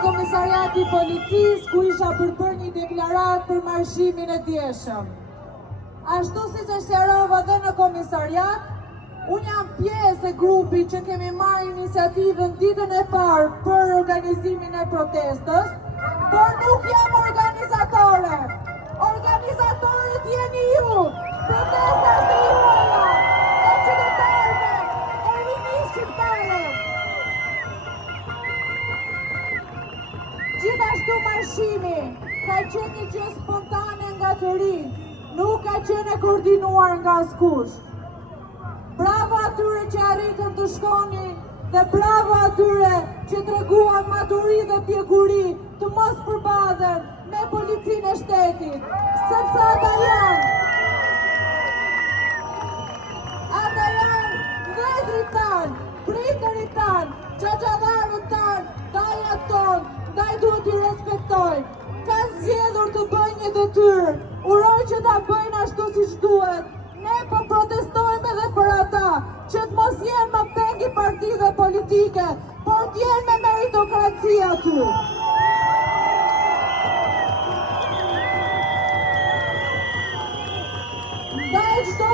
Komisariati i Policisë ku isha për bërë një deklaratë për marshimin e djeshëm. Ashtu si që sqarova dhe në komisariat, unë jam pjesë e grupi që kemi marrë iniciativën ditën e parë për organizimin e protestës, por nuk jam organizatore. Organizatorët jeni ju, protesta është e juaja, e qytetarëve, e rinisë shqiptare. Gjithashtu marshimi ka qenë një gjë spontane nga të rinj, nuk ka qenë e koordinuar nga askush. Bravo atyre që arritën të shkonin dhe bravo atyre që treguan maturi dhe pjekuri të mos përbahen me policinë e shtetit, sepse ata janë vëllezërit tanë, prindërit tanë, çaçadarët tanë, dajat tonë, ndaj duhet i respektojnë. Kanë zgjedhur të bëjnë një detyrë, uroj që ta bëjnë ashtu siç duhet. Ne po protestojmë edhe për ata, që të mos jenë më pengi partive politike, por të jenë me meritokracia aty. Ndaj çdo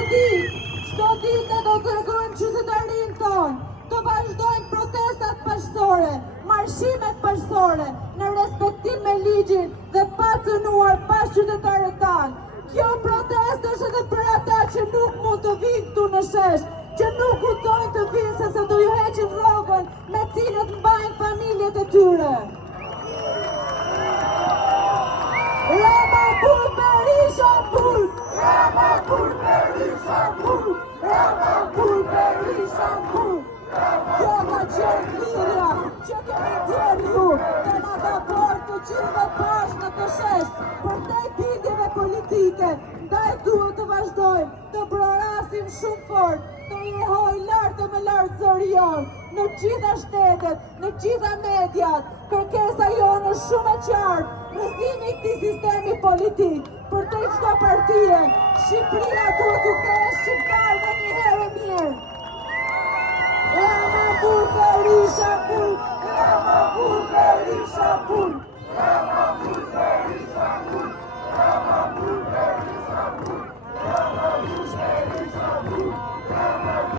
ditë ne do të tregojmë qytetarinë tonë, të vazhdojnë protestat paqësore, marshimet paqësore, në respektim me ligjin dhe pa cënuar pas qytetarët tanë. Kjo protestë është edhe për ata që nuk mund të vinë këtu në shesh, që nuk kuptojnë të vinë sepse do ju heqin rrogën me cilët mbajnë familjet e tyre. Rama kur Berisha burg! Rama kur Berisha burg! Rama kur Berisha burg! Kjo ka qenë lidhja që kemi ndjerë ju dhe na ka bërë të gjithë bashkë në të shesh për te bindjeve politike. Ndaj duhet të vazhdojmë të prorasim shumë fort, të jehoj lartë me lartë zëri jonë, në gjitha shtetet, në gjitha mediat. Kërkesa jonë është shumë e qartë, rrëzimi i këtij sistemi politik, për të çdo partije, Shqipëria duhet t'u kthejë shqiptarëve një herë mirë. Rama kur Berisha